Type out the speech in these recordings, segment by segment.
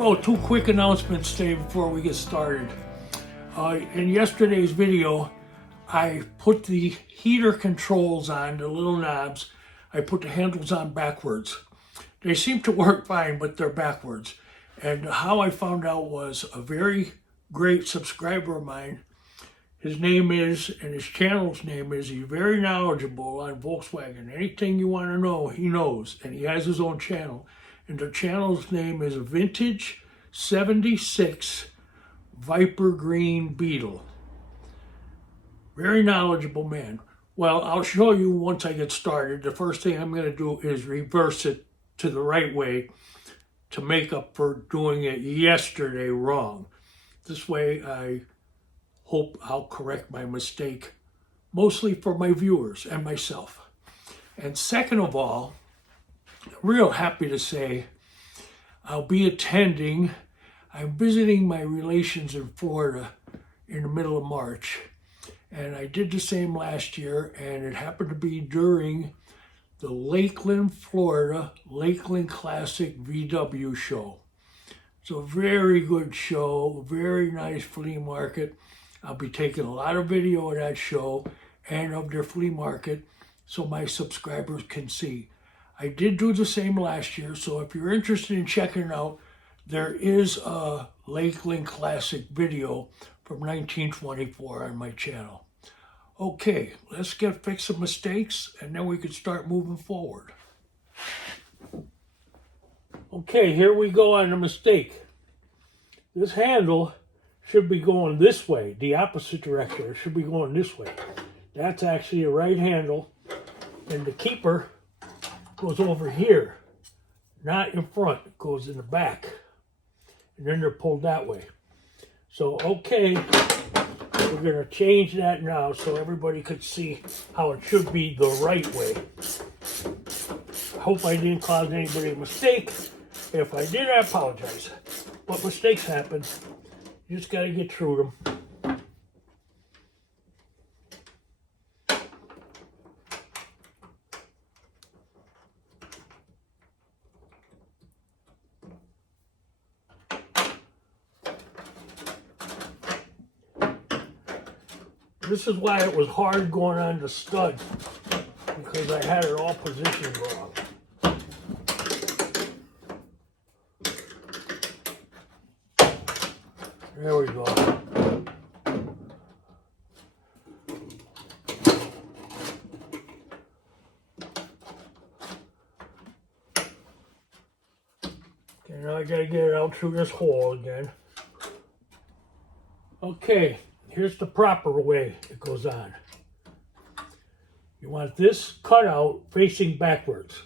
Well, two quick announcements today before we get started. In yesterday's video, I put the heater controls on, the little knobs. I put the handles on backwards. They seem to work fine, but they're backwards. And how I found out was a very great subscriber of mine. His name is, and his channel's name is, he's very knowledgeable on Volkswagen. Anything you want to know, he knows. And he has his own channel. And the channel's name is Vintage 76 Viper Green Beetle. Very knowledgeable man. Well, I'll show you once I get started. The first thing I'm going to do is reverse it to the right way to make up for doing it yesterday wrong. This way I hope I'll correct my mistake, mostly for my viewers and myself. And second of all, real happy to say I'm visiting my relations in Florida in the middle of March. And I did the same last year, and it happened to be during the Lakeland, Florida, Lakeland Classic VW show. It's a very good show, very nice flea market. I'll be taking a lot of video of that show and of their flea market so my subscribers can see. I did do the same last year, so if you're interested in checking it out, there is a Lakeland Classic video from 1924 on my channel. Okay, let's fix some mistakes, and then we can start moving forward. Okay, here we go on the mistake. This handle should be going this way, the opposite direction. It should be going this way. That's actually a right handle, and the keeper goes over here, not in front. It goes in the back, and then they're pulled that way. So, okay, we're going to change that now so everybody could see how it should be the right way. I hope I didn't cause anybody a mistake. If I did, I apologize. But mistakes happen. You just got to get through them. This is why it was hard going on the stud, because I had it all positioned wrong. There we go. Okay, now I gotta get it out through this hole again. Okay, here's the proper way it goes on. You want this cutout facing backwards.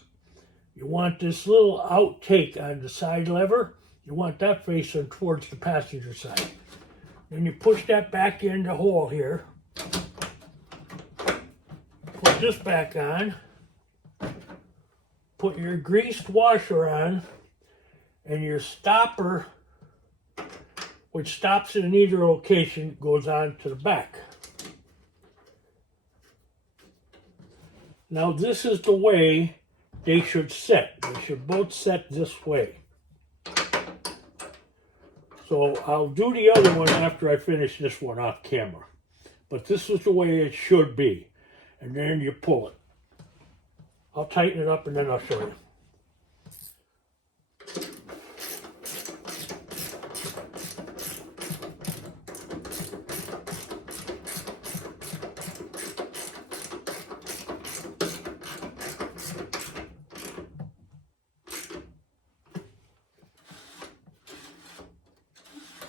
You want this little outtake on the side lever. You want that facing towards the passenger side. Then you push that back in the hole here. Put this back on. Put your greased washer on. And your stopper, which stops in either location, goes on to the back. Now this is the way they should set. They should both set this way. So I'll do the other one after I finish this one off camera. But this is the way it should be. And then you pull it. I'll tighten it up and then I'll show you.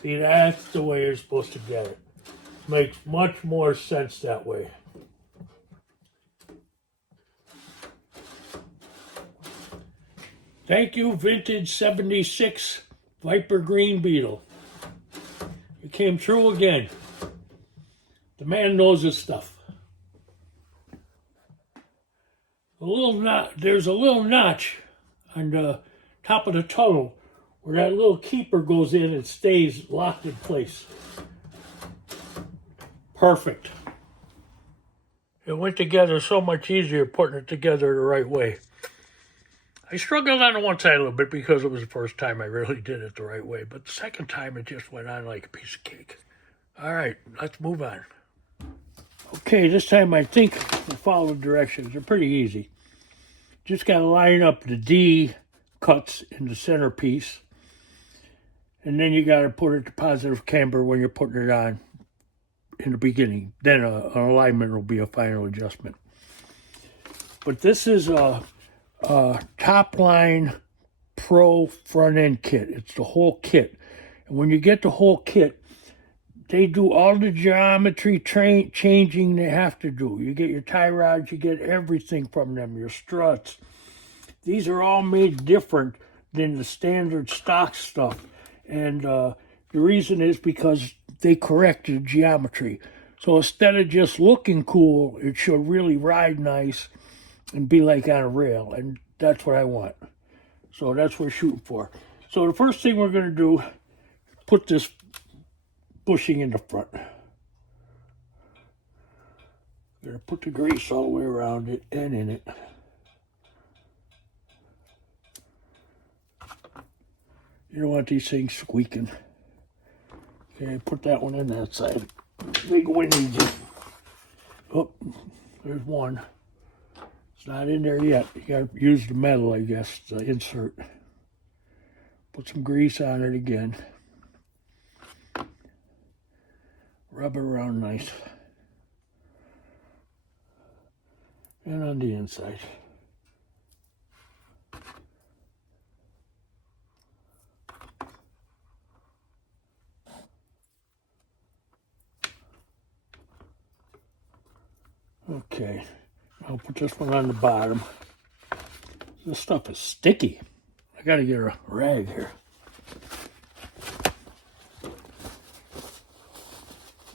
See, that's the way you're supposed to get it. Makes much more sense that way. Thank you, Vintage 76 Viper Green Beetle. You came through again. The man knows his stuff. There's a little notch on the top of the tunnel where that little keeper goes in and stays locked in place. Perfect. It went together so much easier putting it together the right way. I struggled on the one side a little bit because it was the first time I really did it the right way, but the second time it just went on like a piece of cake. All right, let's move on. Okay, this time I think we'll follow the directions. They're pretty easy. Just got to line up the D cuts in the centerpiece, and then you got to put it to positive camber when you're putting it on in the beginning. Then an alignment will be a final adjustment. But this is a top line pro front end kit. It's the whole kit. And when you get the whole kit, they do all the geometry changing they have to do. You get your tie rods, you get everything from them, your struts. These are all made different than the standard stock stuff. And the reason is because they corrected geometry. So instead of just looking cool, it should really ride nice and be like on a rail. And that's what I want. So that's what we're shooting for. So the first thing we're going to do, put this bushing in the front. We're going to put the grease all the way around it and in it. You don't want these things squeaking. Okay, put that one in that side. Big windy. Oh, there's one. It's not in there yet. You got to use the metal, I guess, to insert. Put some grease on it again. Rub it around nice. And on the inside. Okay, I'll put this one on the bottom. This stuff is sticky. I gotta get a rag here.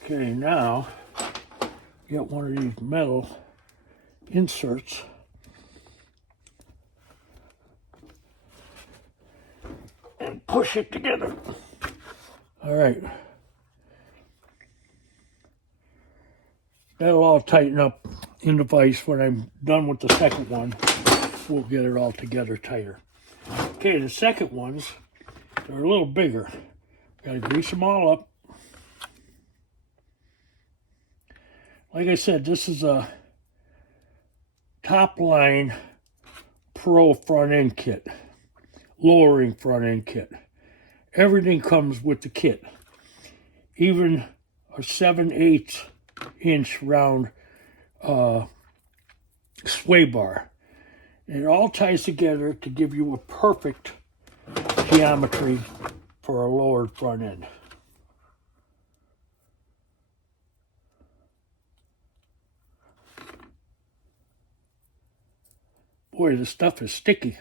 Okay, now get one of these metal inserts. And push it together. All right. That'll all tighten up in the vise. When I'm done with the second one, we'll get it all together tighter. Okay, the second ones, they're a little bigger. Got to grease them all up. Like I said, this is a top line pro front end kit, lowering front end kit. Everything comes with the kit, even a 7/8 inch round sway bar. And it all ties together to give you a perfect geometry for a lowered front end. Boy, this stuff is sticky.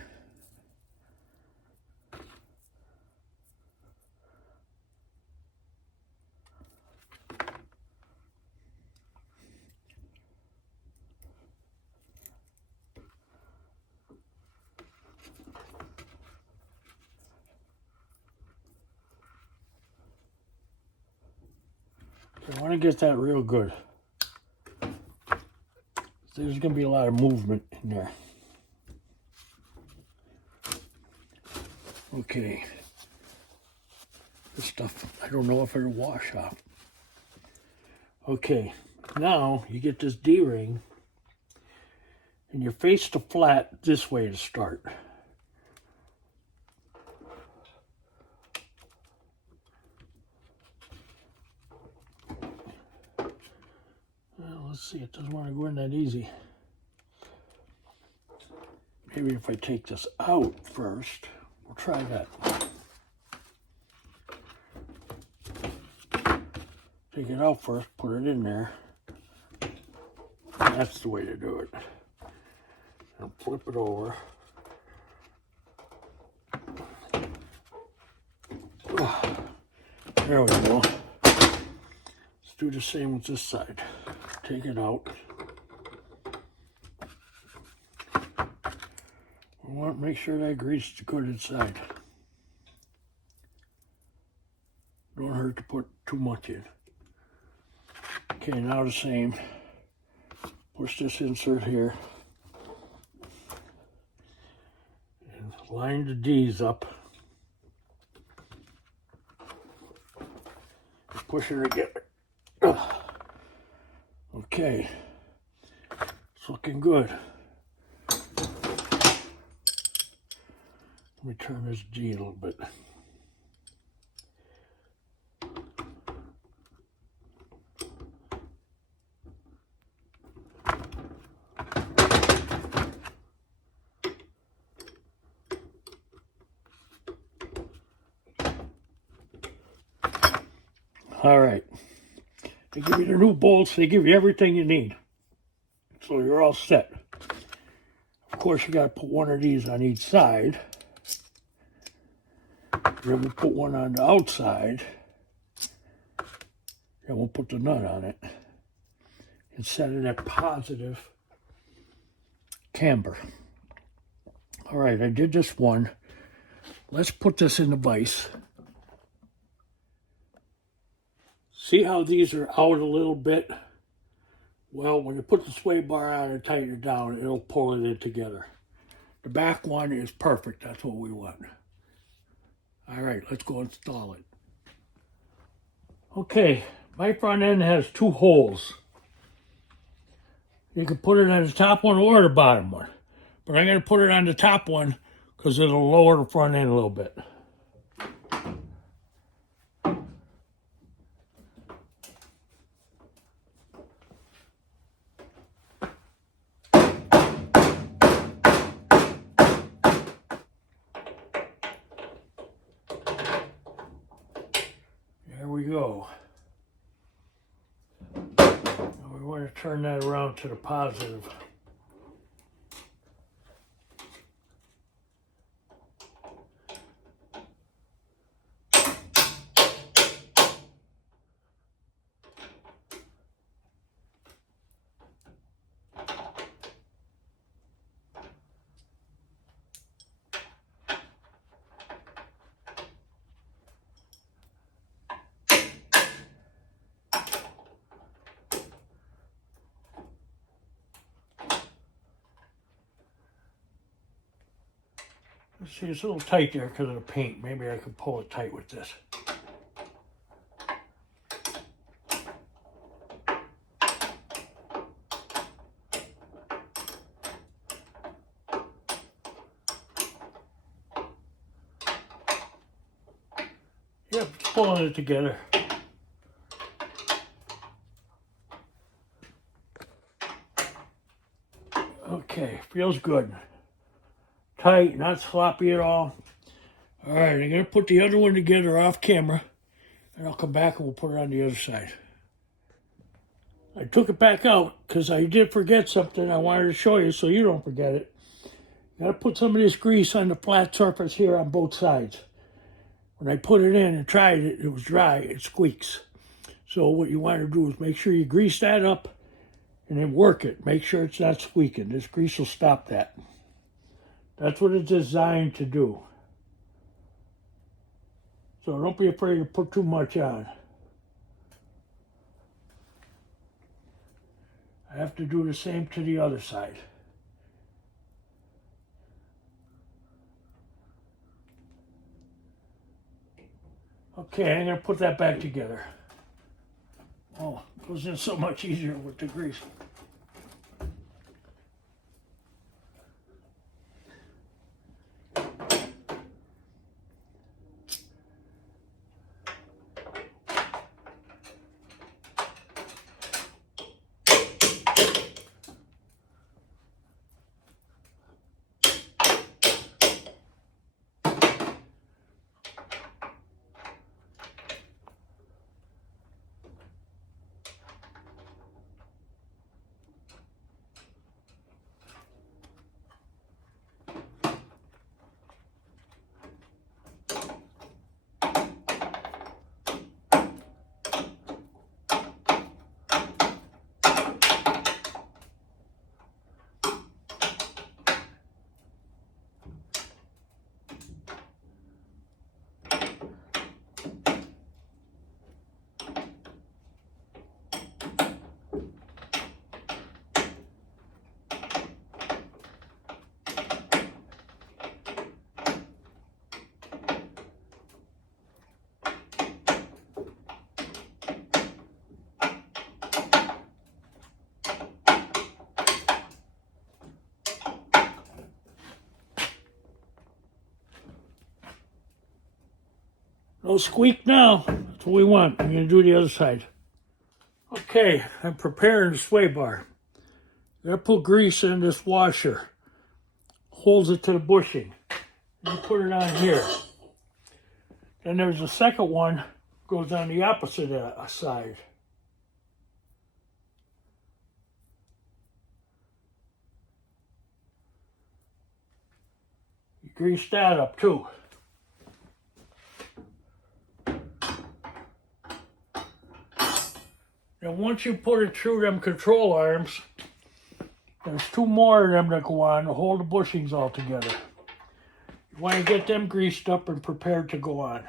I want to get that real good. There's going to be a lot of movement in there. Okay. This stuff, I don't know if it'll wash off. Okay, now you get this D-ring and you face the flat this way to start. Well, let's see, it doesn't want to go in that easy. Maybe if I take this out first, we'll try that. Take it out first, put it in there. That's the way to do it. And flip it over. There we go. Let's do the same with this side. Take it out. We want to make sure that grease is good inside. Don't hurt to put too much in. Okay, now the same. Push this insert here. Line the D's up. Push it together. Okay. It's looking good. Let me turn this D a little bit. All right. They give you the new bolts. They give you everything you need. So you're all set. Of course, you got to put one of these on each side. Then we'll put one on the outside. Then we'll put the nut on it. And set it at positive camber. All right, I did this one. Let's put this in the vise. See how these are out a little bit? Well, when you put the sway bar on and tighten it down, it'll pull it in together. The back one is perfect. That's what we want. All right, let's go install it. Okay, my front end has 2 holes. You can put it on the top one or the bottom one. But I'm going to put it on the top one because it'll lower the front end a little bit. There we go. Now we want to turn that around to the positive. See, it's a little tight there because of the paint. Maybe I could pull it tight with this. Yep, it's pulling it together. Okay, feels good. Tight, not sloppy at all. All right, I'm going to put the other one together off camera, and I'll come back and we'll put it on the other side. I took it back out because I did forget something I wanted to show you so you don't forget it. You got to put some of this grease on the flat surface here on both sides. When I put it in and tried it, it was dry, it squeaks. So what you want to do is make sure you grease that up and then work it. Make sure it's not squeaking. This grease will stop that. That's what it's designed to do. So don't be afraid to put too much on. I have to do the same to the other side. Okay, I'm going to put that back together. Oh, it goes in so much easier with the grease. No squeak now. That's what we want. I'm going to do the other side. Okay, I'm preparing the sway bar. I'm going to put grease in this washer. Holds it to the bushing. You put it on here. Then there's a second one, goes on the opposite side. You grease that up too. And once you put it through them control arms, there's two more of them that go on to hold the bushings all together. You want to get them greased up and prepared to go on.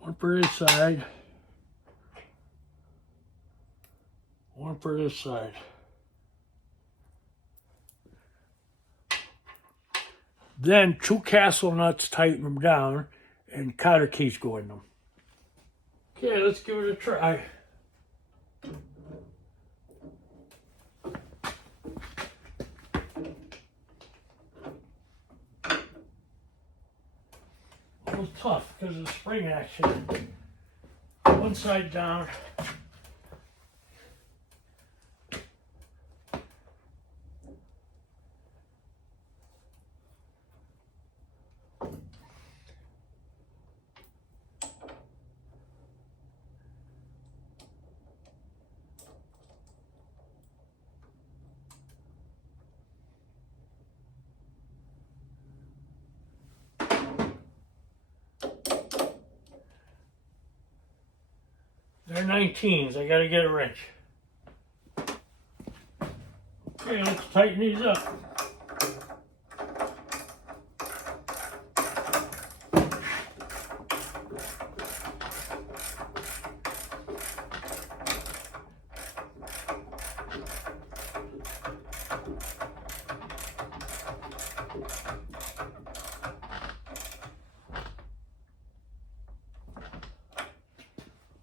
One for this side. One for this side. Then 2 castle nuts tighten them down and cotter keys go in them. Okay, let's give it a try. A little tough because of the spring action. One side down. They're 19s. I gotta get a wrench. Okay, let's tighten these up.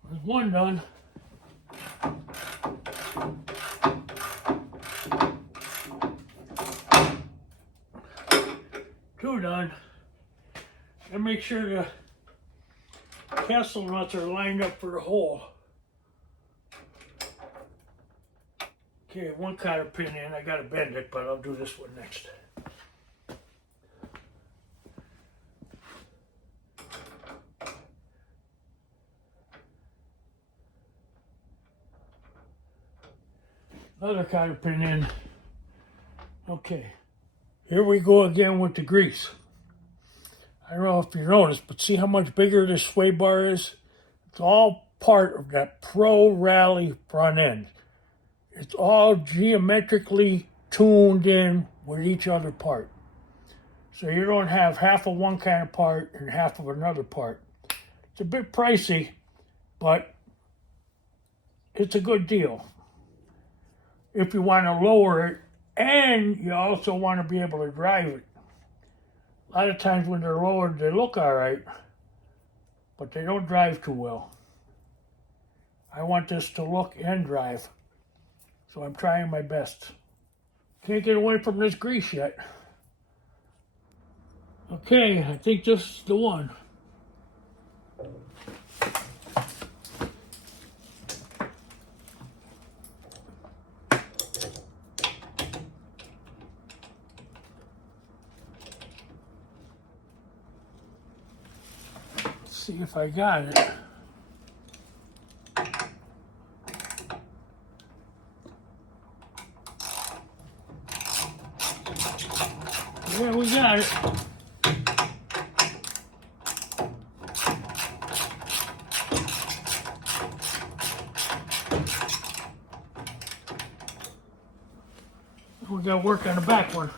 There's one done. Two done. And make sure the castle nuts are lined up for the hole. Okay, one cotter pin in. I gotta bend it, but I'll do this one next. Another cotter pin in. Okay, here we go again with the grease. I don't know if you noticed, but see how much bigger this sway bar is? It's all part of that Pro Rally front end. It's all geometrically tuned in with each other part. So you don't have half of one kind of part and half of another part. It's a bit pricey, but it's a good deal. If you want to lower it, and you also want to be able to drive it. A lot of times when they're lowered, they look all right, but they don't drive too well. I want this to look and drive, so I'm trying my best. Can't get away from this grease yet. Okay, I think this is the one. See if I got it. Yeah, we got it. We got to work on the back one.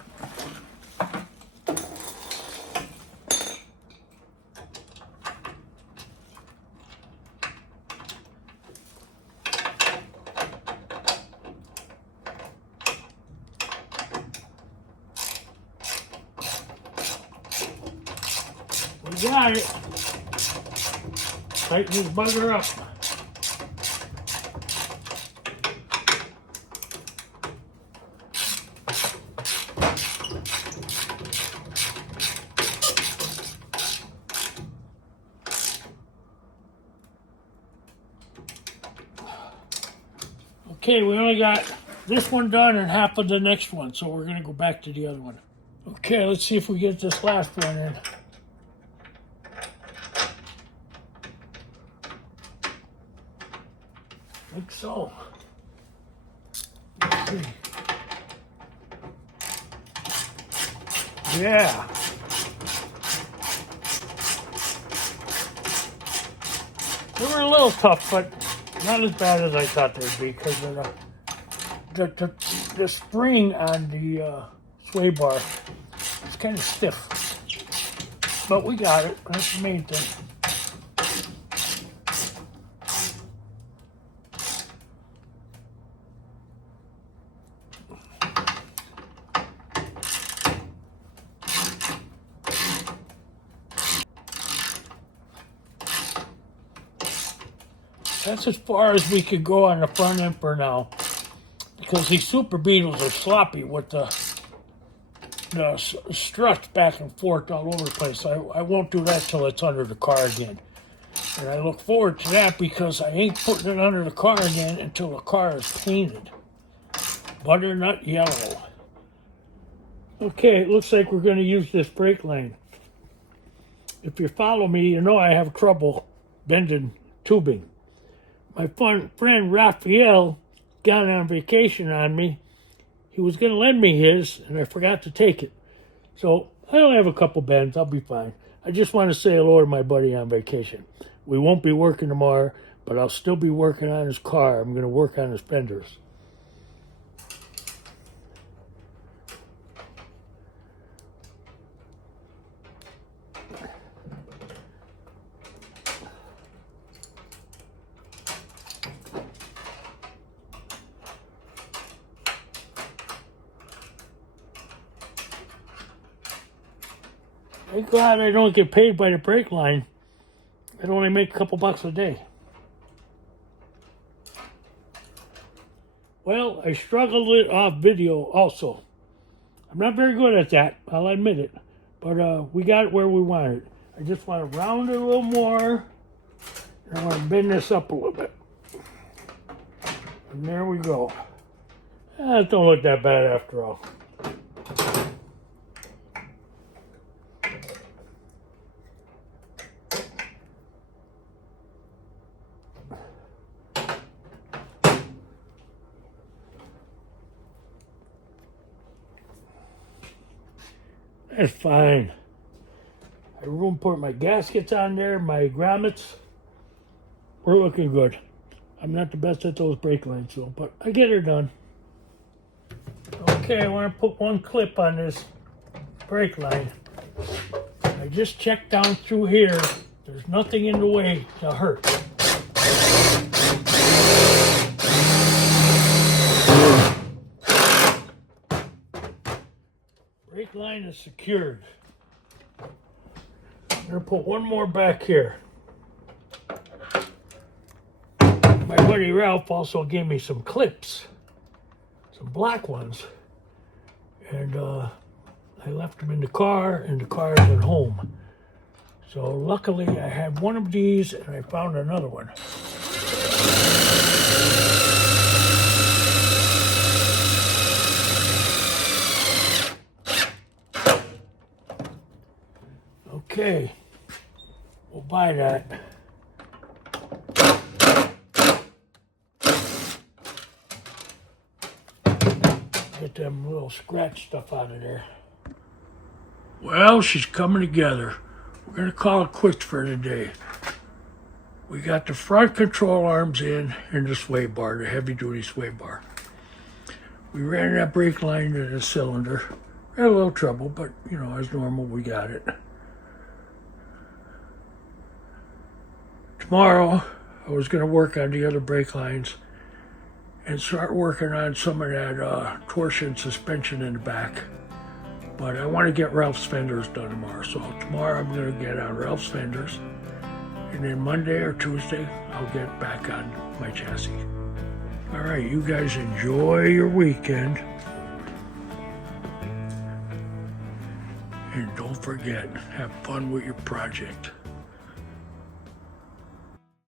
We got it. Tighten this bugger up. Okay, we only got this one done and half of the next one, so we're gonna go back to the other one. Okay, let's see if we get this last one in. I think so. Let's see. Yeah. They were a little tough, but not as bad as I thought they'd be because of the spring on the sway bar is kind of stiff. But we got it. That's the main thing. That's as far as we could go on the front end for now, because these Super Beetles are sloppy with the struts back and forth all over the place. I won't do that till it's under the car again. And I look forward to that because I ain't putting it under the car again until the car is painted. Butternut yellow. Okay, it looks like we're going to use this brake line. If you follow me, you know I have trouble bending tubing. My friend Raphael got on vacation on me. He was going to lend me his, and I forgot to take it. So I only have a couple bends. I'll be fine. I just want to say hello to my buddy on vacation. We won't be working tomorrow, but I'll still be working on his car. I'm going to work on his fenders. Thank God I don't get paid by the brake line. I'd only make a couple bucks a day. Well, I struggled it off video also. I'm not very good at that, I'll admit it. But we got it where we wanted it. I just want to round it a little more. And I want to bend this up a little bit. And there we go. That don't look that bad after all. That's fine. I have room to put my gaskets on there, my grommets. We're looking good. I'm not the best at those brake lines though, but I get her done. Okay, I want to put one clip on this brake line. I just checked down through here. There's nothing in the way to hurt. Brake line is secured. I'm going to put one more back here. My buddy Ralph also gave me some clips, some black ones, and I left them in the car, and the car is at home. So luckily I had one of these and I found another one. Okay, we'll buy that. Get them little scratch stuff out of there. Well, she's coming together. We're going to call it quits for today. We got the front control arms in and the sway bar, the heavy duty sway bar. We ran that brake line to the cylinder. Had a little trouble, but you know, as normal, we got it. Tomorrow, I was going to work on the other brake lines and start working on some of that torsion suspension in the back. But I want to get Ralph's fenders done tomorrow. So tomorrow I'm going to get on Ralph's fenders. And then Monday or Tuesday, I'll get back on my chassis. All right, you guys enjoy your weekend. And don't forget, have fun with your project.